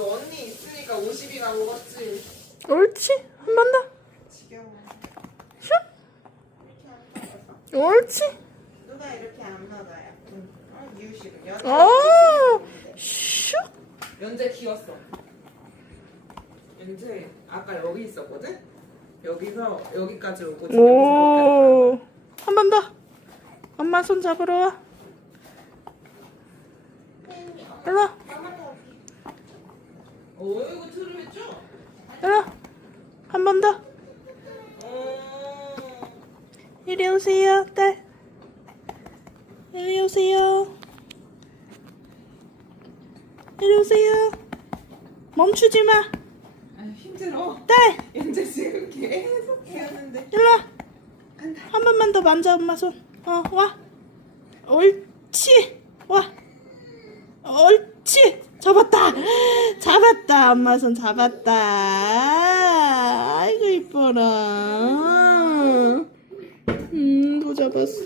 우리가 먹었지. 옳지. 한 번 더. 지겨워. 슉. 이렇게 안 먹었어. 옳지. 누가 이렇게 안 먹어요? 응. 어, 이유식은 오. 연재. 슉. 연재 키웠어. 연재 아까 여기 있었거든. 여기서 여기까지 오고 지금 여기서 오. 한 번 더. 엄마 손 잡으러 와. 일로 와. 어 이거 트름했죠? 일로 와. 한번 더. 어. 이리 오세요, 딸. 이리 오세요. 이리 오세요. 멈추지 마. 아 힘들어. 딸, 연재 지금 계속 키웠는데. 일로 와. 한 번만 더 만져, 엄마 손. 어, 와. 옳지. 와. 옳지. 잡았다. 잡았다. 엄마 손 잡았다. 아이고, 이뻐라. 음, 또 잡았어.